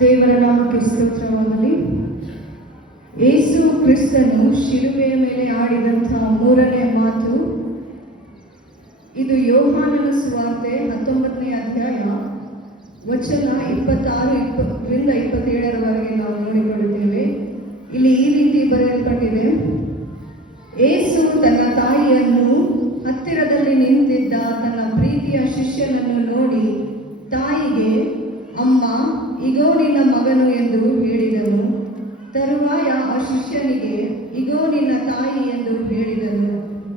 ದೇವರ ನಾಮಕ್ಕೆ ಸ್ತೋತ್ರವಾಗಲಿ. ಯೇಸು ಕ್ರಿಸ್ತನು ಶಿಲುಬೆಯ ಮೇಲೆ ಆಡಿದಂತಹ ಮೂರನೇ ಮಾತು ಇದು ಯೋಹಾನನ ಸುವಾರ್ತೆ 19ನೇ ಅಧ್ಯಾಯ ವಚನ 26ರಿಂದ 27ರವರೆಗೆ ನಾವು ನೋಡಿಕೊಳ್ಳುತ್ತೇವೆ. ಇಲ್ಲಿ ಈ ರೀತಿ ಬರೆಯಲ್ಪಟ್ಟಿದೆ: ಯೇಸು ತನ್ನ ತಾಯಿಯನ್ನು ಹತ್ತಿರದಲ್ಲಿ ನಿಂತಿದ್ದ ತನ್ನ ಪ್ರೀತಿಯ ಶಿಷ್ಯನನ್ನು ನೋಡಿ ತಾಯಿಗೆ, ಅಮ್ಮ, ಇಗೋ ನಿನ್ನ ಮಗನು ಎಂದು ಹೇಳಿದನು. ತರುವಾಯ ಆ ಶಿಷ್ಯನಿಗೆ, ಇಗೋ ನಿನ್ನ ತಾಯಿ ಎಂದು ಹೇಳಿದನು.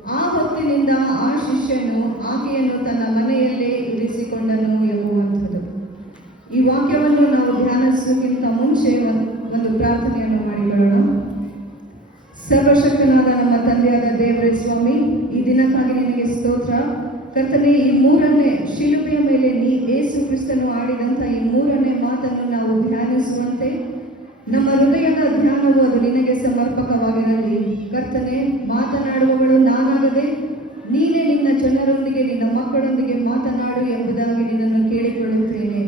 ಆ ಹೊತ್ತಿನಿಂದ ಆ ಶಿಷ್ಯನು ಆಕೆಯನ್ನು ತನ್ನ ಮನೆಯಲ್ಲೇ ಇರಿಸಿಕೊಂಡನು ಎಂಬುವಂಥದ್ದು. ಈ ವಾಕ್ಯವನ್ನು ನಾವು ಧ್ಯಾನಿಸುವುದಕ್ಕಿಂತ ಮುಂಚೆ ಒಂದು ಪ್ರಾರ್ಥನೆಯನ್ನು ಮಾಡಿಕೊಳ್ಳೋಣ. ಸರ್ವಶಕ್ತನಾದ ನಮ್ಮ ತಂದೆಯಾದ ದೇವರೇ ಸ್ವಾಮಿ, ಈ ದಿನಕ್ಕಾಗಿ ನಿನಗೆ ಸ್ತೋತ್ರ. ಕರ್ತನೇ, ಈ ಮೂರನೇ ಶಿಲುಬೆಯ ಮೇಲೆ ಯೇಸು ಕ್ರಿಸ್ತನು ಆಡಿದಂಥ ಈ ಮೂರನೇ ಮಾತನ್ನು ನಾವು ಧ್ಯಾನಿಸುವಂತೆ ನಮ್ಮ ಹೃದಯದ ಧ್ಯಾನವು ಅದು ನಿನಗೆ ಸಮರ್ಪಕವಾಗಿರಲಿ. ಕರ್ತನೇ, ಮಾತನಾಡುವವಳು ನಾನಾಗದೆ ನೀನೇ ನಿನ್ನ ಜನರೊಂದಿಗೆ, ನಿನ್ನ ಮಕ್ಕಳೊಂದಿಗೆ ಮಾತನಾಡು ಎಂಬುದಾಗಿ ನಿನ್ನನ್ನು ಕೇಳಿಕೊಳ್ಳುತ್ತೇನೆ.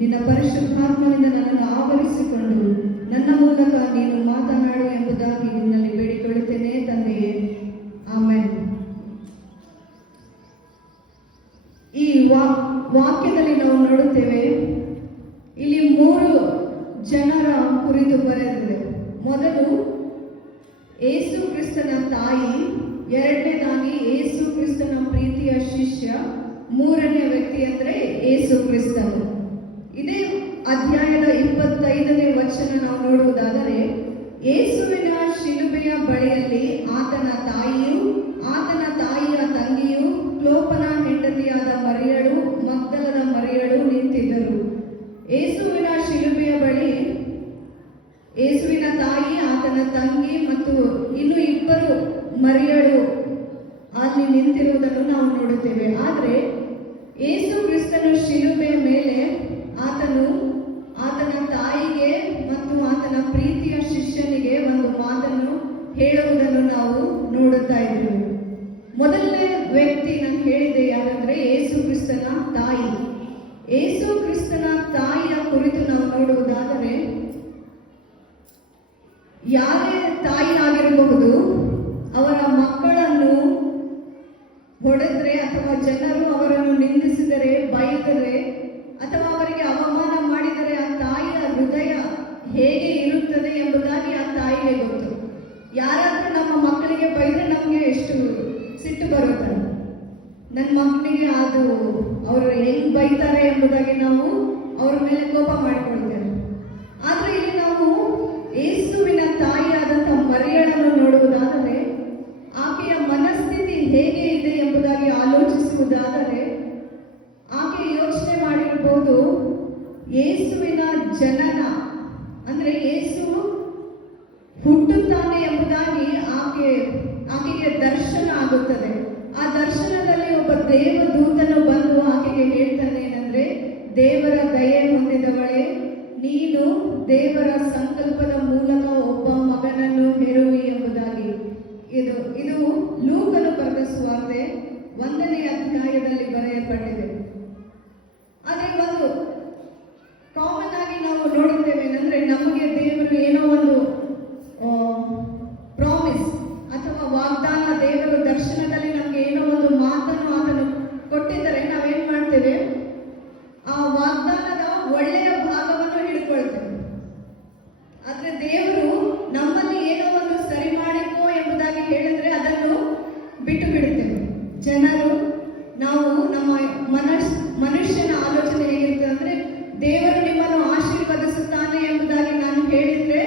ನಿನ್ನ ಪರಿಶುದ್ಧಾತ್ಮನಿಂದ ನನ್ನನ್ನು ಆವರಿಸಿಕೊಂಡು ನನ್ನ ಮೂಲಕ ನೀನು ಮಾತನಾಡು ಎಂಬುದಾಗಿ ನಿನ್ನಲ್ಲಿ ಬೇಡಿಕೊಳ್ಳುತ್ತೇನೆ ತಂದೆಯೇ, ಆಮೆನ್. ಈ ವಾಕ್ಯದಲ್ಲಿ ನಾವು ನೋಡುತ್ತೇವೆ, ಇಲ್ಲಿ 3 ಜನರ ಕುರಿತು ಬರೆದಿದೆ. ಮೊದಲು ಯೇಸು ಕ್ರಿಸ್ತನ ತಾಯಿ, ಎರಡನೇದಾಗಿ ಯೇಸು ಕ್ರಿಸ್ತನ ಪ್ರೀತಿಯ ಶಿಷ್ಯ, ಮೂರನೇ ವ್ಯಕ್ತಿ ಅಂದರೆ ಯೇಸು ಕ್ರಿಸ್ತನು. ಇದೇ ಅಧ್ಯಾಯದ 25ನೇ ವಚನ ನಾವು ನೋಡುವುದಾದರೆ, ಯೇಸುವಿನ ಶಿಲುಬೆಯ ಬಳಿಯಲ್ಲಿ ಆತನ ತಾಯಿಯು, ಆತನ ತಾಯಿಯ ತಂಗಿಯು, ಕ್ಲೋಪನ ಹೆಂಡತಿಯಾದ ಮರಿಯಳು, ಮಗ್ದಲದ ಮರಿಯಳು ನಿಂತಿದ್ದರು. ಯೇಸುವಿನ ಶಿಲುಬೆಯ ಬಳಿ ಯೇಸುವಿನ ತಾಯಿ, ಆತನ ತಂಗಿ ಮತ್ತು ಇನ್ನು 2 ಮರಿಯಳು ಅಲ್ಲಿ ನಿಂತಿರುವುದನ್ನು ನಾವು ನೋಡುತ್ತೇವೆ. ಆದರೆ ಯೇಸು ಕ್ರಿಸ್ತನು ಶಿಲುಬೆಯ ಮೇಲೆ ಆತನ ತಾಯಿಗೆ ಮತ್ತು ಆತನ ಪ್ರೀತಿಯ ಶಿಷ್ಯನಿಗೆ ಒಂದು ಮಾತನ್ನು ಹೇಳುವುದನ್ನು ನಾವು ನೋಡುತ್ತಾ ಇದ್ದೇವೆ. ಮೊದಲನೇ ವ್ಯಕ್ತಿ ನಾನು ಹೇಳಿದೆ ಯಾರಂದ್ರೆ ಯೇಸು ಕ್ರಿಸ್ತನ ತಾಯಿ. ಯೇಸು ಕ್ರಿಸ್ತನ ತಾಯಿಯ ಕುರಿತು ನಾವು ನೋಡುವುದಾದರೆ, ಯಾರೇ ತಾಯಿ ಆಗಿರಬಹುದು, ಅವರ ಮಕ್ಕಳನ್ನು ಹೊಡೆದ್ರೆ ಅಥವಾ ಜನರು ಅವರನ್ನು ನಿಂದಿಸಿದರೆ, ಬೈದರೆ ಅಥವಾ ಅವರಿಗೆ ಅವಮಾನ ಮಾಡಿದರೆ ಆ ತಾಯಿಯ ಹೃದಯ ಹೇಗೆ ಇರುತ್ತದೆ ಎಂಬುದಾಗಿ ಆ ತಾಯಿಗೆ ಗೊತ್ತು. ಯಾರಾದರೂ ನಮ್ಮ ಮಕ್ಕಳಿಗೆ ಬೈದರೆ ನಮಗೆ ಎಷ್ಟು ಸಿಟ್ಟು ಬರುತ್ತೆ. ನನ್ನ ಮಕ್ಕಳಿಗೆ ಅದು ಅವರು ಹೆಂಗ್ ಬೈತಾರೆ ಎಂಬುದಾಗಿ ನಾವು ಅವ್ರ ಮೇಲೆ ಕೋಪ ಮಾಡಿಕೊಳ್ತೇವೆ. ಆದರೆ ಇಲ್ಲಿ ನಾವು ಯೇಸುವಿನ ತಾಯಿಯಾದಂಥ ಮರಿಯಳನ್ನು ನೋಡುವುದಾದರೆ, ಆಕೆಯ ಮನಸ್ಥಿತಿ ಹೇಗೆ ಇದೆ ಎಂಬುದಾಗಿ ಆಲೋಚಿಸುವುದಾದರೆ, ಆಕೆ ಯೋಚನೆ ಮಾಡಿರಬಹುದು, ಯೇಸುವಿನ ಜನನ ಅಂದರೆ ಯೇಸು ಹುಟ್ಟುತ್ತಾನೆ ಎಂಬುದಾಗಿ ಆಕೆಗೆ ದರ್ಶನ ಆಗುತ್ತದೆ. ಆ ದರ್ಶನದಲ್ಲಿ ಒಬ್ಬ ದೇವದೂತನು ಬಂದು ಆಕೆಗೆ ಹೇಳ್ತಾನೆ ಏನಂದ್ರೆ, ದೇವರ ದಯೆ ಹೊಂದಿದವಳೇ, ನೀನು ದೇವರ ಸಂಕಲ್ಪದ ಮೂಲಕ ಒಬ್ಬ ಮಗನನ್ನು ಹೆರುವಿ ಎಂಬುದಾಗಿ. ಇದು ಲೂಕನು ಬರೆದ ಸುವಾರ್ತೆ 1ನೇ ಅಧ್ಯಾಯದಲ್ಲಿ ಬರೆಯಲ್ಪಟ್ಟಿದೆ. ಆದರೆ ಒಂದು ಕಾಮನ್ ಆಗಿ ನಾವು ನೋಡುತ್ತೇವೆ ಏನಂದ್ರೆ, ನಮಗೆ ದೇವರು ಏನೋ ಒಂದು ಪ್ರಾಮಿಸ್ ಅಥವಾ ವಾಗ್ದಾನ, ದೇವರು ದರ್ಶನದಲ್ಲಿ ನಮಗೆ ಏನೋ ಒಂದು ಮಾತನ್ನು ಆತನು ಕೊಟ್ಟಿದ್ದರೆ ನಾವೇನ್ ಮಾಡ್ತೇವೆ, ಆ ವಾಗ್ದಾನದ ಒಳ್ಳೆಯ ಭಾಗವನ್ನು ಹಿಡ್ಕೊಳ್ತೇವೆ. ಆದ್ರೆ ದೇವರು ನಮ್ಮಲ್ಲಿ ಏನೋ ಒಂದು ಸರಿ ಮಾಡಿಕೋ ಎಂಬುದಾಗಿ ಹೇಳಿದ್ರೆ ಅದನ್ನು ಬಿಟ್ಟು ಬಿಡುತ್ತೇವೆ. ಜನರು, ನಾವು ನಮ್ಮ ಮನುಷ್ಯನ ಆಲೋಚನೆ ಹೇಗಿರ್ತದೆ ಅಂದ್ರೆ, ದೇವರು ನಿಮ್ಮನ್ನು ಆಶೀರ್ವದಿಸುತ್ತಾನೆ ಎಂಬುದಾಗಿ ನಾನು ಹೇಳಿದ್ರೆ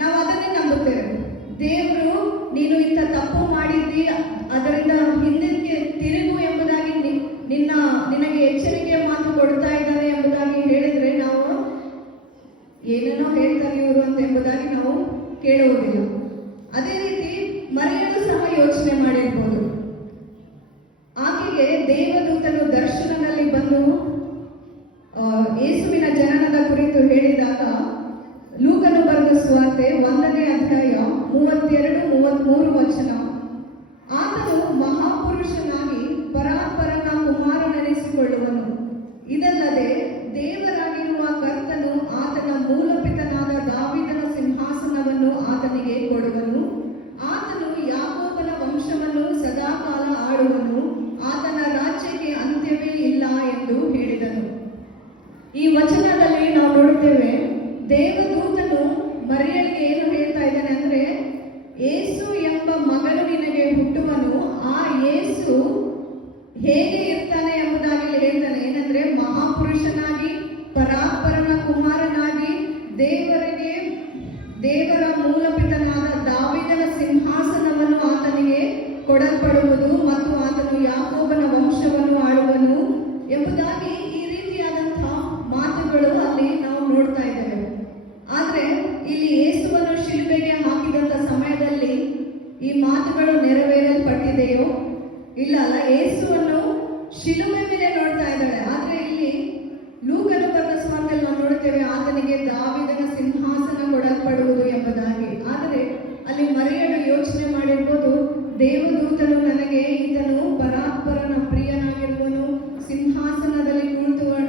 ನಾವು ಅದನ್ನೇ ನಂಬುತ್ತೇವೆ. ದೇವರು ನೀನು ಇಂಥ ತಪ್ಪು ಮಾಡಿದ್ದಿ, ಅದರಿಂದ ಹಿಂದಕ್ಕೆ ತಿರುಗು ಎಂಬುದಾಗಿ ನಿನಗೆ ಎಚ್ಚರಿಕೆ ಮಾತು ಕೊಡ್ತಾ ಇದ್ದಾರೆ ಎಂಬುದಾಗಿ ಹೇಳಿದ್ರೆ ನಾವು ಏನೇನೋ ಹೇಳ್ತಾರೆ ಇವರು ಅಂತ ಎಂಬುದಾಗಿ ನಾವು ಕೇಳುವುದಿಲ್ಲ. ಅದೇ ರೀತಿ ಮರಿಯಳು ಸಹ ಯೋಚನೆ ಮಾಡಿರ್ಬೋದು. ಆಕೆಗೆ ದೇವದೂತನು ದರ್ಶನದಲ್ಲಿ ಬಂದು ಯೇಸುವಿನ ಜನನದ ಕುರಿತು ಹೇಳಿದಾಗ, ಲೂಕನು ಬರೆದ ಸುವಾರ್ತೆ 1ನೇ ಅಧ್ಯಾಯ 32-33 ವಚನ, ಆತನು ಮಹಾಪುರುಷನಾಗಿ ಪರಾತ್ಪರನ ಕುಮಾರನೆನಿಸಿಕೊಳ್ಳುವನು. ಇದಲ್ಲದೆ ದೇವರಾಗಿರುವ ಕರ್ತನು ಆತನ ಈ ವಚನದಲ್ಲಿ ನಾವು ನೋಡುತ್ತೇವೆ, ದೇವದೂತನು ಮರಿಯಳಿಗೆ ಏನು ಹೇಳ್ತಾ ಇದ್ದಾನೆ ಅಂದ್ರೆ, ಯೇಸು ಎಂಬ ಮಗನು ನಿನಗೆ ಹುಟ್ಟುವನು. ಆ ಯೇಸು ಹೇಗೆ ಇರ್ತಾನೆ ಎಂಬುದಾಗಿ ಹೇಳ್ತಾನೆ. ಏನಂದ್ರೆ, ಮಹಾಪುರುಷನಾಗಿ, ಪರಾತ್ಪರನ ಕುಮಾರನಾಗಿ, ದೇವರ ಮೂಲಪಿತನಾದ ದಾವೀದನ ಸಿಂಹಾಸನವನ್ನು ಆತನಿಗೆ ಕೊಡಲ್ಪಡುವುದು ಮತ್ತು ಆತನು ಯಾಕೋಬನ ವಂಶವನ್ನು ಆಳುವನು ಎಂಬುದಾಗಿ ಈ ರೀತಿಯಾದಂತಹ ಮಾತುಗಳು ಅಲ್ಲಿ ನಾವು ನೋಡ್ತಾ ಇದ್ದೇವೆ. ಆದ್ರೆ ಇಲ್ಲಿ ಯೇಸುವನ್ನು ಶಿಲುಬೆಗೆ ಹಾಕಿದಂತ ಸಮಯದಲ್ಲಿ ಈ ಮಾತುಗಳು ನೆರವೇರಲ್ಪಟ್ಟಿದೆಯೋ ಇಲ್ಲ ಅಲ್ಲ. ಯೇಸುವನ್ನು ಶಿಲುಬೆ ಮೇಲೆ ನೋಡ್ತಾ ಇದ್ದಾಳೆ. ಆದ್ರೆ ಇಲ್ಲಿ ಲೂಕನು ಬರೆದ ಸುವಾರ್ತೆಯಲ್ಲಿ ನಾವು ನೋಡುತ್ತೇವೆ, ಆತನಿಗೆ ದಾವೀದನ ಸಿಂಹಾಸನ ಕೊಡಲ್ಪಡುವುದು ಎಂಬುದಾಗಿ. ಆದರೆ ಅಲ್ಲಿ ಮರಿಯಳು ಯೋಚನೆ ಮಾಡಿರ್ಬೋದು, ದೇವದೂತನು ನನಗೆ ಈತನು ಪರಾತ್ಪರನ ಪ್ರಿಯನಾಗಿರುವನು, ಸಿಂಹಾಸನದಲ್ಲಿ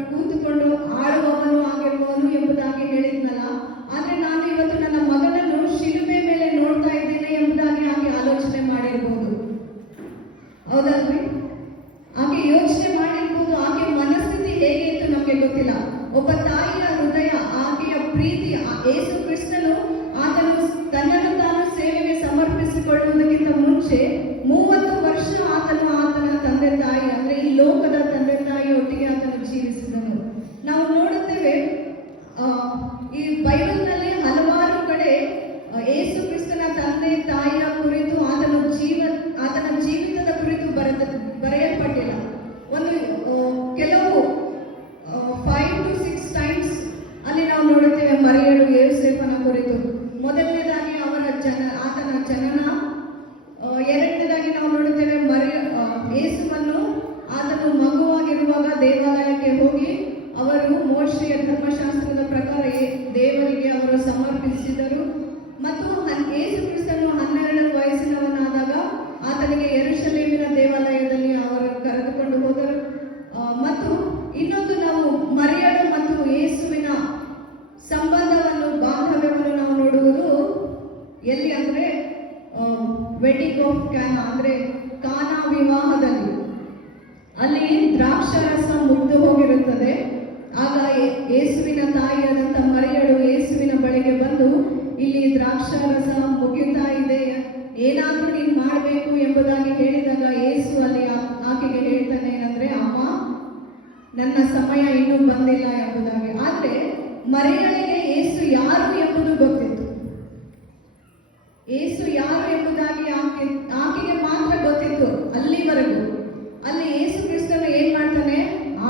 ಕೂತುಕೊಂಡು ಆಳುವವನು ಆಗಿರುವನು ಎಂಬುದಾಗಿ ಹೇಳಿದ್ನಲ್ಲ. ಆದ್ರೆ ನಾನು ಇವತ್ತು ನನ್ನ ಮಗನನ್ನು ಶಿಲುಬೆ ಮೇಲೆ ನೋಡ್ತಾ ಇದ್ದೇನೆ ಎಂಬುದಾಗಿ ಆಕೆ ಆಲೋಚನೆ ಮಾಡಿರ್ಬೋದು. ಹೌದಲ್ರಿ? ಆಕೆ ಯೋಚನೆ ಮಾಡಿರ್ಬೋದು. ಆಕೆ ಮನಸ್ಥಿತಿ ಹೇಗೆ ಇತ್ತು ನಮಗೆ ಗೊತ್ತಿಲ್ಲ. ಒಬ್ಬ ತಾಯಿಯ ಹೃದಯ, ಆಕೆಯ ಪ್ರೀತಿ, ಯೇಸು ಕ್ರಿಸ್ತನು ಆತನು ತನ್ನನ್ನು ತಾನು ಸೇವೆಗೆ ಸಮರ್ಪಿಸಿಕೊಳ್ಳುವುದಕ್ಕಿಂತ ಮುಂಚೆ 30 ವರ್ಷ ಆತನ ತಂದೆ ತಾಯಿ ಅಂದ್ರೆ ಈ ಲೋಕದ ತಂದೆ ತಾಯಿಯೊಟ್ಟಿಗೆ ಆತನು ಜೀವಿಸಿದನು. ನಾವು ನೋಡುತ್ತೇವೆ ಈ ಬೈಬಲ್ನಲ್ಲಿ ಹಲವಾರು ಕಡೆ ಯೇಸು ಕ್ರಿಸ್ತನ ತಂದೆ ತಾಯಿಯ ಕುರಿತು ಆತನ ಜೀವಿತದ ಕುರಿತು ಬರೆಯಲ್ಪಟ್ಟಿಲ್ಲ. ಕೆಲವು 5 to 6 ಟೈಮ್ಸ್ ಅಲ್ಲಿ ನಾವು ನೋಡುತ್ತೇವೆ ಮರಿಯಳು ಯೋಸೇಫನ ಕುರಿತು. ಮೊದಲನೇದಾಗಿ ಆತನ ಜನನ, ಎರಡನೇದಾಗಿ ನಾವು ನೋಡುತ್ತೇವೆ ಯೇಸುವನ್ನು ಆತನು ಮಗುವಾಗಿರುವಾಗ ದೇವಾಲಯಕ್ಕೆ ಹೋಗಿ ಅವರು ಮೋಶೆಯ ಧರ್ಮಶಾಸ್ತ್ರದ ಪ್ರಕಾರ ದೇವರಿಗೆ ಅವರು ಸಮರ್ಪಿಸಿದರು. ಮತ್ತು ಯೇಸು ಕ್ರಿಸ್ತನು 12 ವಯಸ್ಸಿನವನಾದಾಗ ಆತನಿಗೆ ಯೆರೂಸಲೇಮಿನ ದೇವಾಲಯದಲ್ಲಿ ಅವರು ಕರೆದುಕೊಂಡು ಹೋದರು. ಮತ್ತು ಇನ್ನೊಂದು ನಾವು ಮರಿಯಳು ಮತ್ತು ಯೇಸುವಿನ ಸಂಬಂಧವನ್ನು, ಬಾಂಧವ್ಯವನ್ನು ನಾವು ನೋಡುವುದು ಎಲ್ಲಿ ಅಂದ್ರೆ ವೆಡ್ಡಿಂಗ್ ಆಫ್ ಕ್ಯಾನಾ ಅಂದ್ರೆ ಕಾನಾ ವಿವಾಹದಲ್ಲಿ. ಅಲ್ಲಿ ದ್ರಾಕ್ಷಾರಸ ಮುಗ್ದು ಹೋಗಿರುತ್ತದೆ. ಆಗ ಯೇಸುವಿನ ತಾಯಿಯಾದಂಥ ಮರಿಯಳು ಯೇಸುವಿನ ಬಳಿಗೆ ಬಂದು, ಇಲ್ಲಿ ದ್ರಾಕ್ಷಾರಸ ಮುಗಿಯುತ್ತಾ ಇದೆ, ಏನಾದ್ರೂ ನೀನು ಮಾಡಬೇಕು ಎಂಬುದಾಗಿ ಹೇಳಿದಾಗ ಯೇಸು ಅಲ್ಲಿ ಆಕೆಗೆ ಹೇಳ್ತಾನೆ ಏನಂದ್ರೆ, ಅಮ್ಮ ನನ್ನ ಸಮಯ ಇನ್ನೂ ಬಂದಿಲ್ಲ ಎಂಬುದಾಗಿ. ಆದ್ರೆ ಮರಿಯಳಿಗೆ ಯೇಸು ಯಾರು ಎಂಬುದು ಗೊತ್ತಿತ್ತು. ಯೇಸು ಯಾರು ಎಂಬುದಾಗಿ ಆಕೆಗೆ ಮಾತ್ರ ಗೊತ್ತಿತ್ತು ಅಲ್ಲಿವರೆಗೂ. ಅಲ್ಲಿ ಯೇಸು ಕ್ರಿಸ್ತನು ಏನ್ ಮಾಡ್ತಾನೆ,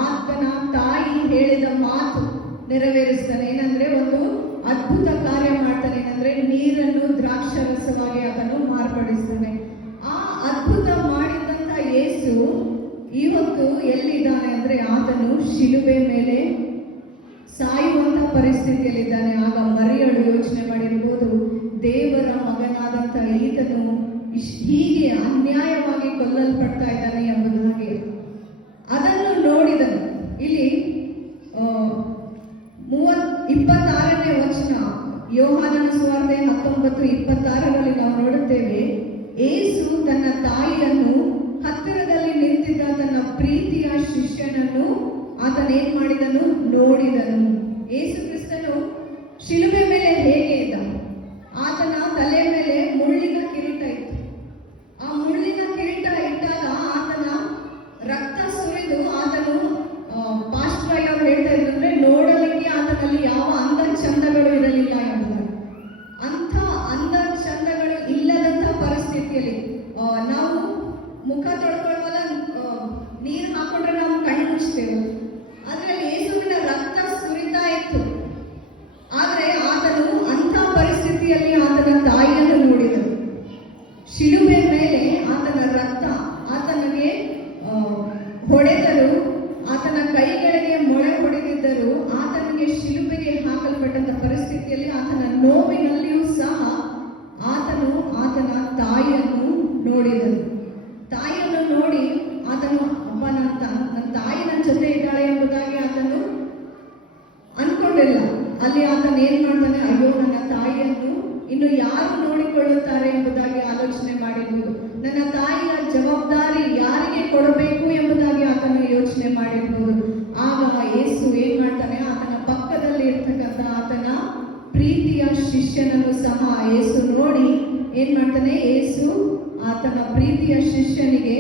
ಆತನ ತಾಯಿ ಹೇಳಿದ ಮಾತು ನೆರವೇರಿಸ್ತಾನೆ. ಏನಂದ್ರೆ ಒಂದು ಅದ್ಭುತ ಕಾರ್ಯ ಮಾಡ್ತಾನೆ. ಏನಂದ್ರೆ ನೀರನ್ನು ದ್ರಾಕ್ಷಾರಸವಾಗಿ ಅದನ್ನು ಮಾರ್ಪಡಿಸ್ತಾನೆ. ಆ ಅದ್ಭುತ ಮಾಡಿದಂತ ಯೇಸು ಇವತ್ತು ಎಲ್ಲಿದ್ದಾನೆ ಅಂದ್ರೆ ಆತನು ಶಿಲುಬೆ ಮೇಲೆ ಸಾಯುವಂತ ಪರಿಸ್ಥಿತಿಯಲ್ಲಿದ್ದಾನೆ. ಆಗ ಮರಿಯಳು ಯೋಚನೆ ಮಾಡಿರ್ಬೋದು, ದೇವರ ಮಗನಾದಂಥ ಈತನು ಹೀಗೆ ಅನ್ಯಾಯವಾಗಿ ಕೊಲ್ಲಲ್ಪಡ್ತಾ ಇದ್ದಾನೆ ಎಂಬುದಾಗಿ. ಅದನ್ನು ನೋಡಿದನು. ಇಲ್ಲಿ 26ನೇ ವಚನ, ಯೋಹಾನನ ಸುವಾರ್ತೆ 19:26ರಲ್ಲಿ ನಾವು ನೋಡುತ್ತೇವೆ, ಯೇಸು ತನ್ನ ತಾಯಿಯನ್ನು ಹತ್ತಿರದಲ್ಲಿ ನಿಂತಿದ್ದ ತನ್ನ ಪ್ರೀತಿಯ ಶಿಷ್ಯನನ್ನು ಆತನೇನ್ ಮಾಡಿದನು, ನೋಡಿದನು. ಯೇಸು ಕ್ರಿಸ್ತನು ಶಿಲುಬೆ ಮೇಲೆ ಹೇಗೆ ಇದ್ದ, ಆತನ ತಲೆ ಮೇಲೆ ಮುಳ್ಳಿನ ಕಿರೀಟ ಇತ್ತು. ಆ ಮುಳ್ಳಿನ ಕಿರೀಟ ಇಟ್ಟಾಗ ಆತನ ರಕ್ತ ಸುರಿದು ಆತನು ಪಾಸ್ಟರ್ ಅವರು ಹೇಳ್ತಾ ಇದ್ರು ಅಂದ್ರೆ ನೋಡಲಿಕ್ಕೆ ಆತನಲ್ಲಿ ಯಾವ ಅಂದ ಚಂದಗಳು ಇರಲಿಲ್ಲ ಎಂಬುದಾಗಿ. ಅಂಥ ಅಂದ ಚಂದಗಳು ಇಲ್ಲದಂಥ ಪರಿಸ್ಥಿತಿಯಲ್ಲಿ ನಾವು ಮುಖ ತೊಳ್ಕೊಳ್ಳುವಾಗ ನೀರು ಹಾಕೊಂಡ್ರೆ ನಾವು ಕಣ್ಣು ಮುಚ್ತೇವೆ. ಅದರಲ್ಲಿ ಯೇಸುವಿನ ರಕ್ತ ಸುರಿತಾ ಇತ್ತು. ಆದರೆ ಆತನು ಅಂಥ ಪರಿಸ್ಥಿತಿಯಲ್ಲಿ ಆತನ ತಾಯಿಯನ್ನು ನೋಡಿದನು. ಶಿಲುಬೆ ಮೇಲೆ ಆತನ ರಕ್ತ ಆತನಿಗೆ ಹೊಡೆದರು, ಆತನ ಕೈಗಳಿಗೆ ಮೊಳೆ ಹೊಡೆದಿದ್ದರು. ಆತನಿಗೆ ಶಿಲುಬೆಗೆ ಹಾಕಲ್ಪಟ್ಟಂತ ಪರಿಸ್ಥಿತಿಯಲ್ಲಿ ಆತನ ನೋವಿನಲ್ಲಿಯೂ ಸಹ ಆತನು ಆತನ ತಾಯಿಯನ್ನು ನೋಡಿದನು. ತಾಯಿಯನ್ನು ನೋಡಿ ಆತನು, ಅಪ್ಪ ನನ್ನ ತಾಯಿ ನನ್ನ ಜೊತೆ ಇದ್ದಾಳೆ ಎಂಬುದಾಗಿ ಆತನು ಅನ್ಕೊಂಡಿಲ್ಲ. ಅಲ್ಲಿ ಆತನ ಏನ್ ಮಾಡ್ತಾನೆ, ಅಯ್ಯೋ ನನ್ನ ತಾಯಿಯನ್ನು ಇನ್ನು ಯಾರು ನೋಡಿಕೊಳ್ಳುತ್ತಾರೆ ಎಂಬುದಾಗಿ ಆಲೋಚನೆ ಮಾಡಿರ್ಬೋದು. ನನ್ನ ತಾಯಿಯ ಜವಾಬ್ದಾರಿ ಯಾರಿಗೆ ಕೊಡಬೇಕು ಎಂಬುದಾಗಿ ಆತನು ಯೋಚನೆ ಮಾಡಿರ್ಬೋದು. ಆಗ ಯೇಸು ಏನ್ ಮಾಡ್ತಾನೆ, ಆ ಶಿಷ್ಯನನ್ನು ಸಹ ಯೇಸು ನೋಡಿ ಏನ್ ಮಾಡ್ತಾನೆ, ಯೇಸು ಆತನ ಪ್ರೀತಿಯ ಶಿಷ್ಯನಿಗೆ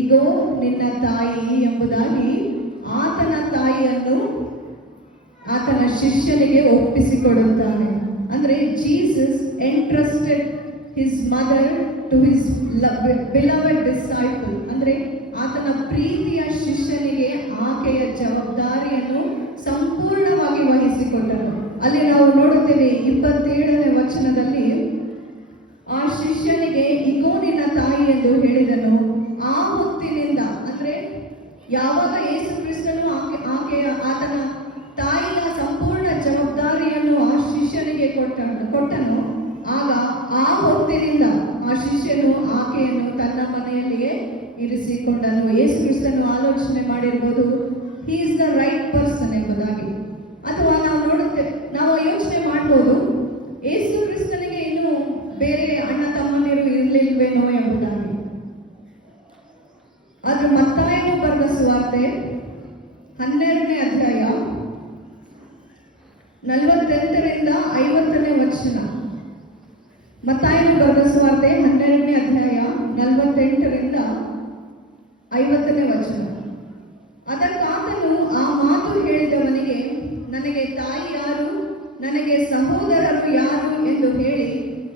ಇಗೋ ನಿನ್ನ ತಾಯಿ ಎಂಬುದಾಗಿ ಆತನ ತಾಯಿಯನ್ನು ಆತನ ಶಿಷ್ಯನಿಗೆ ಒಪ್ಪಿಸಿಕೊಡುತ್ತಾನೆ. ಅಂದ್ರೆ Jesus entrusted his mother to his beloved disciple. ಅಂದ್ರೆ ಆತನ ಪ್ರೀತಿಯ ಶಿಷ್ಯನಿಗೆ ಆಕೆಯ ಜವಾಬ್ದಾರಿಯನ್ನು ಸಂಪೂರ್ಣವಾಗಿ ವಹಿಸಿಕೊಟ್ಟರು. ಅಲ್ಲಿ ನಾವು ನೋಡುತ್ತೇವೆ 27ನೇ ವಚನದಲ್ಲಿ, ಆ ಶಿಷ್ಯನಿಗೆ ಇಗೋ ನಿನ್ನ ತಾಯಿ ಎಂದು ಹೇಳಿದನು. ಆ ಹೊತ್ತಿನಿಂದ, ಅಂದ್ರೆ ಯಾವಾಗ ಯೇಸು ಕ್ರಿಸ್ತನು ಆತನ ತಾಯಿಯ ಸಂಪೂರ್ಣ ಜವಾಬ್ದಾರಿಯನ್ನು ಆ ಶಿಷ್ಯನಿಗೆ ಕೊಟ್ಟನು, ಆಗ ಆ ಹೊತ್ತಿನಿಂದ ಆ ಶಿಷ್ಯನು ಆಕೆಯನ್ನು ತನ್ನ ಮನೆಯಲ್ಲಿಯೇ ಇರಿಸಿಕೊಂಡನು. ಯೇಸು ಕ್ರಿಸ್ತನು ಆಲೋಚನೆ ಮಾಡಿರ್ಬೋದು, he is the right person ಎಂಬುದಾಗಿ. ಅಥವಾ ನಾವು ಯೋಚನೆ ಮಾಡ್ಬೋದು, ಯೇಸು ಕ್ರಿಸ್ತನಿಗೆ ಇನ್ನೂ ಬೇರೆ ಅಣ್ಣ ತಮ್ಮಂದಿರು ಇರಲಿಲ್ವೇನೋ ಎಂಬುದಾಗಿ. ಆದ್ರೆ ಮತ್ತಾಯನು ಬರೆದ ಸುವಾರ್ತೆ 12ನೇ ಅಧ್ಯಾಯ 48ರಿಂದ 50ನೇ ವಚನ. ಮತ್ತಾಯನು ಬರೆದ ಸುವಾರ್ತೆ 12ನೇ ಅಧ್ಯಾಯ 48ರಿಂದ 50ನೇ ವಚನ. ಅದಕ್ಕಾತನು ಆ ಮಾತು ಹೇಳಿದವನಿಗೆ, ನನಗೆ ತಾಯಿ ಯಾರು, ನನಗೆ ಸಹೋದರರು ಯಾರು ಎಂದು ಹೇಳಿ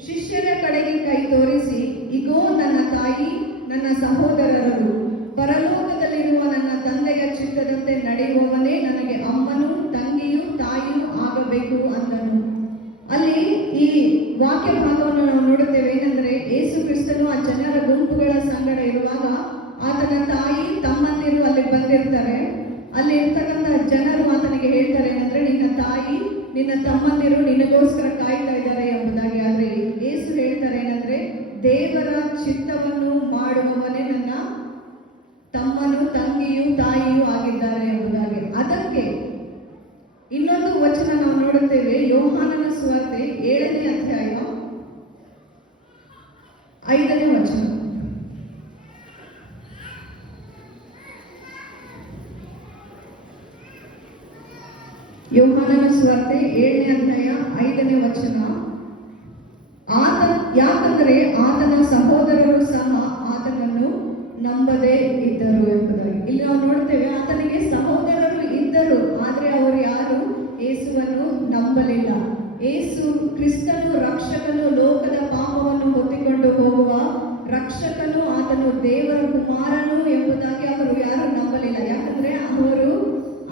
ಶಿಷ್ಯರ ಕಡೆಗೆ ಕೈ ತೋರಿಸಿ, ಇಗೋ ನನ್ನ ತಾಯಿ, ನನ್ನ ಸಹೋದರರು. ಪರಲೋಕದಲ್ಲಿರುವ ನನ್ನ ತಂದೆಯ ಚಿತ್ತದಂತೆ ನಡೆಯುವವನೇ ನನಗೆ ಅಮ್ಮನೂ ತಂಗಿಯೂ ತಾಯಿಯೂ ಆಗಬೇಕು ಅಂದನು. ಅಲ್ಲಿ ಈ ವಾಕ್ಯ ಭಾಗವನ್ನು ನಾವು ನೋಡುತ್ತೇವೆ. ಏನಂದ್ರೆ ಯೇಸು ಕ್ರಿಸ್ತನು ಆ ಜನರ ಗುಂಪುಗಳ ಸಂಗಡ ಇರುವಾಗ ಆತನ ತಾಯಿ ತಮ್ಮಂದಿರು ಅಲ್ಲಿ ಬಂದಿರ್ತಾರೆ. ಅಲ್ಲಿ ಇರ್ತಕ್ಕಂಥ ಜನರು ಆತನಿಗೆ ಹೇಳ್ತಾರೆ ಏನಂದ್ರೆ, ನಿನ್ನ ತಾಯಿ ನಿನ್ನ ತಮ್ಮಂದಿರು ನಿನಗೋಸ್ಕರ ಕಾಯ್ತಾ ಇದ್ದಾರೆ ಎಂಬುದಾಗಿ. ಆದ್ರೆ ಯೇಸು ಹೇಳ್ತಾರೆ ಏನಂದ್ರೆ, ದೇವರ ಚಿತ್ತವನ್ನು ಮಾಡುವವನೇ ನನ್ನ ತಮ್ಮನು ತಂಗಿಯೂ ತಾಯಿಯೂ ಆಗಿದ್ದಾರೆ ಎಂಬುದಾಗಿ. ಅದಕ್ಕೆ ಇನ್ನೊಂದು ವಚನ ನಾವು ನೋಡುತ್ತೇವೆ, ಯೋಹಾನನ ಸುವಾರ್ತೆ 7ನೇ ಅಧ್ಯಾಯ 5ನೇ ವಚನ. ಯೋಹಾನನ ಸುವಾರ್ತೆ 7ನೇ ಅಧ್ಯಾಯ 5ನೇ ವಚನ. ಯಾಕಂದರೆ ಆತನ ಸಹೋದರರು ಸಹ ಆತನನ್ನು ನಂಬದೇ ಇದ್ದರು ಎಂಬುದಾಗಿ. ಇಲ್ಲಿ ನಾವು ನೋಡ್ತೇವೆ, ಆತನಿಗೆ ಸಹೋದರರು ಇದ್ದರು, ಆದ್ರೆ ಅವರು ಯಾರು ಯೇಸುವನ್ನು ನಂಬಲಿಲ್ಲ. ಯೇಸು ಕ್ರಿಸ್ತನು ರಕ್ಷಕನು, ಲೋಕದ ಪಾಪವನ್ನು ಹೊತ್ತಿಕೊಂಡು ಹೋಗುವ ರಕ್ಷಕನು, ಆತನು ದೇವರ ಕುಮಾರನು ಎಂಬುದಾಗಿ ಅವರು ಯಾರು ನಂಬಲಿಲ್ಲ. ಯಾಕಂದ್ರೆ ಅವರು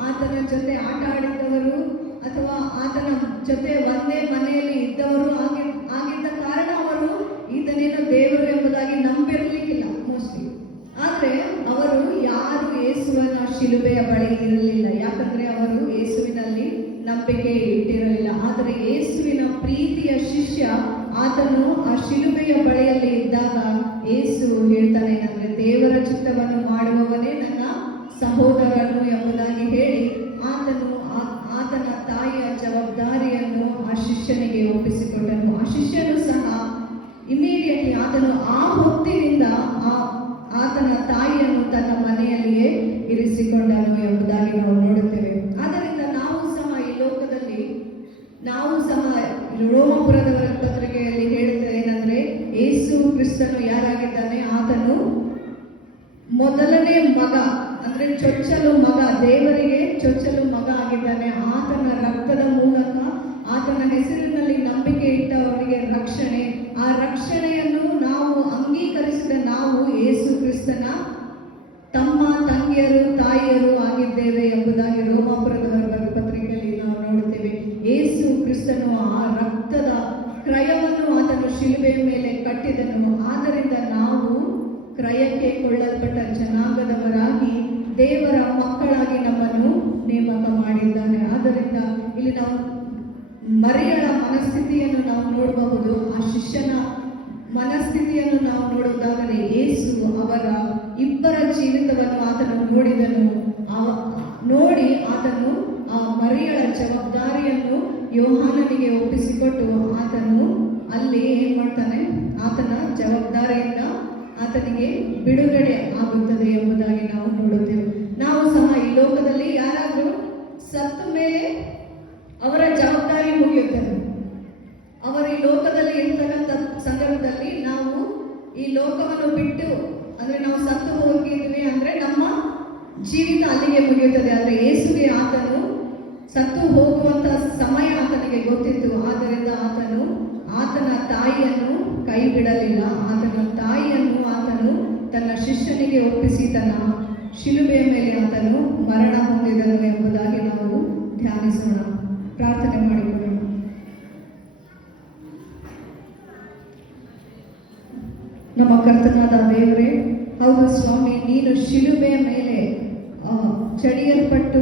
ಆತನ ಜೊತೆ ಆಟ ಆಡಿದ್ದವರು ಅಥವಾ ಆತನ ಜೊತೆ ಒಂದೇ ಮನೆಯಲ್ಲಿ ಇದ್ದವರು ಆಗಿದ್ದ ಕಾರಣ ಅವರು ಈತನೇನು ದೇವರು ಎಂಬುದಾಗಿ ನಂಬಿರಲಿಕ್ಕಿಲ್ಲ ಮೋಸ್ಟ್ಲಿ. ಆದ್ರೆ ಅವರು ಯಾರು ಯೇಸುವನ ಶಿಲುಬೆಯ ಬಳಿ ಇರಲಿಲ್ಲ, ಯಾಕಂದ್ರೆ ಅವರು ಯೇಸುವಿನಲ್ಲಿ ನಂಬಿಕೆ ಇಟ್ಟಿರಲಿಲ್ಲ. ಆದರೆ ಯೇಸುವಿನ ಪ್ರೀತಿಯ ಶಿಷ್ಯ ಆತನು ಆ ಶಿಲುಬೆಯ ಬಳಿಯಲ್ಲಿ ಇದ್ದಾಗ ಯೇಸು ಹೇಳ್ತಾನೆ ಏನಂದ್ರೆ, ದೇವರ ಚಿತ್ತವನ್ನು ಮಾಡುವವನೇ ನನ್ನ ಸಹೋದರನು ಎಂಬುದಾಗಿ ಹೇಳಿ ಆತನ ತಾಯಿಯ ಜವಾಬ್ದಾರಿಯನ್ನು ಆ ಶಿಷ್ಯನಿಗೆ ಒಪ್ಪಿಸಿಕೊಟ್ಟನು. ಆ ಶಿಷ್ಯನು ಸಹ ಇಮಿಡಿಯೇಟ್ಲಿ ಆತನು ಆ ಹೊತ್ತಿನಿಂದ ಆತನ ತಾಯಿಯನ್ನು ತನ್ನ ಮನೆಯಲ್ಲಿಯೇ ಇರಿಸಿಕೊಂಡನು ಎಂಬುದಾಗಿ ನಾವು ನೋಡುತ್ತೇವೆ. ಆದ್ದರಿಂದ ನಾವು ಸಹ ಈ ಲೋಕದಲ್ಲಿ ರೋಮಪುರದವರ ಪತ್ರಿಕೆಯಲ್ಲಿ ಹೇಳುತ್ತದೆ ಏನಂದ್ರೆ, ಯೇಸು ಕ್ರಿಸ್ತನು ಯಾರಾಗಿದ್ದಾನೆ, ಆತನು ಮೊದಲನೇ ಮಗ, ಅಂದ್ರೆ ಚೊಚ್ಚಲು ಮಗ, ದೇವರಿಗೆ ಚೊಚ್ಚಲು ಮಗ ಆಗಿದ್ದಾನೆ. ಆತನ ರಕ್ತದ ಮೂಲಕ ಆತನ ಹೆಸರಿನಲ್ಲಿ ನಂಬಿಕೆ ಇಟ್ಟವರಿಗೆ ರಕ್ಷಣೆ. ಆ ರಕ್ಷಣೆಯನ್ನು ನಾವು ಅಂಗೀಕರಿಸಿದ ನಾವು ಯೇಸು ಕ್ರಿಸ್ತನ ತಮ್ಮ ತಂಗಿಯರು ತಾಯಿಯರು ಆಗಿದ್ದೇವೆ ಎಂಬುದಾಗಿ ರೋಮಾಪುರದವರ ಪತ್ರಿಕೆಯಲ್ಲಿ ನಾವು ನೋಡುತ್ತೇವೆ. ಯೇಸು ಕ್ರಿಸ್ತನು ಆ ರಕ್ತದ ಕ್ರಯವನ್ನು ಆತನು ಶಿಲುಬೆಯ ಮೇಲೆ ಕಟ್ಟಿದನು. ಆದ್ದರಿಂದ ನಾವು ಕ್ರಯಕ್ಕೆ ಕೊಳ್ಳಲ್ಪಟ್ಟ ಜನಾಂಗದವರಾಗಿ ದೇವರ ಮಕ್ಕಳಾಗಿ ನಮ್ಮನ್ನು ನೇಮಕ ಮಾಡಿದ್ದಾನೆ. ಆದ್ದರಿಂದ ಇಲ್ಲಿ ನಾವು ಮರಿಯಳ ಮನಸ್ಥಿತಿಯನ್ನು ನಾವು ನೋಡಬಹುದು. ಆ ಶಿಷ್ಯನ ಮನಸ್ಥಿತಿಯನ್ನು ನಾವು ನೋಡುವುದಾದರೆ, ಯೇಸು ಅವರ ಇಬ್ಬರ ಜೀವಿತವನ್ನು ಆತನು ನೋಡಿದನು. ನೋಡಿ ಆತನು ಆ ಮರಿಯಳ ಜವಾಬ್ದಾರಿಯನ್ನು ಯೋಹಾನನಿಗೆ ಒಪ್ಪಿಸಿಕೊಟ್ಟು ಆತನು ಅಲ್ಲಿ ಏನ್ ಮಾಡ್ತಾನೆ, ಆತನ ಜವಾಬ್ದಾರಿಯಿಂದ ಆತನಿಗೆ ಬಿಡುಗಡೆ ಆಗುತ್ತದೆ ಎಂಬುದಾಗಿ ನಾವು ನೋಡುತ್ತೇವೆ. ನಾವು ಸಹ ಈ ಲೋಕದಲ್ಲಿ ಯಾರಾದರೂ ಸತ್ತ ಮೇಲೆ ಅವರ ಜವಾಬ್ದಾರಿ ಮುಗಿಯುತ್ತದೆ. ಅವರ ಸಂದರ್ಭದಲ್ಲಿ ನಾವು ಈ ಲೋಕವನ್ನು ಬಿಟ್ಟು ಅಂದ್ರೆ ನಾವು ಸತ್ತು ಹೋಗಿದ್ವಿ ಅಂದ್ರೆ ನಮ್ಮ ಜೀವಿತ ಅಲ್ಲಿಗೆ ಮುಗಿಯುತ್ತದೆ. ಆದರೆ ಯೇಸುಗೆ ಆತನು ಸತ್ತು ಹೋಗುವಂತ ಸಮಯ ಆತನಿಗೆ ಗೊತ್ತಿತ್ತು. ಆದ್ದರಿಂದ ಆತನು ಆತನ ತಾಯಿಯನ್ನು ಕೈ ಬಿಡಲಿಲ್ಲ. ಆತನ ತಾಯಿಯನ್ನು ಆತನು ತನ್ನ ಶಿಷ್ಯನಿಗೆ ಒಪ್ಪಿಸಿ ತನ್ನ ಶಿಲುಬೆಯ ಮೇಲೆ ಆತನು ಮರಣ ಹೊಂದಿದನು ಎಂಬುದಾಗಿ ನಾವು ಧ್ಯಾನಿಸೋಣ. ಪ್ರಾರ್ಥನೆ ಮಾಡಿಕೊಳ್ಳೋಣ. ನಮ್ಮ ಕರ್ತನಾದ ದೇವರೇ, ಹೌದು ಸ್ವಾಮಿ, ನೀನು ಶಿಲುಬೆಯ ಮೇಲೆ ಚಡಿಯಲ್ಪಟ್ಟು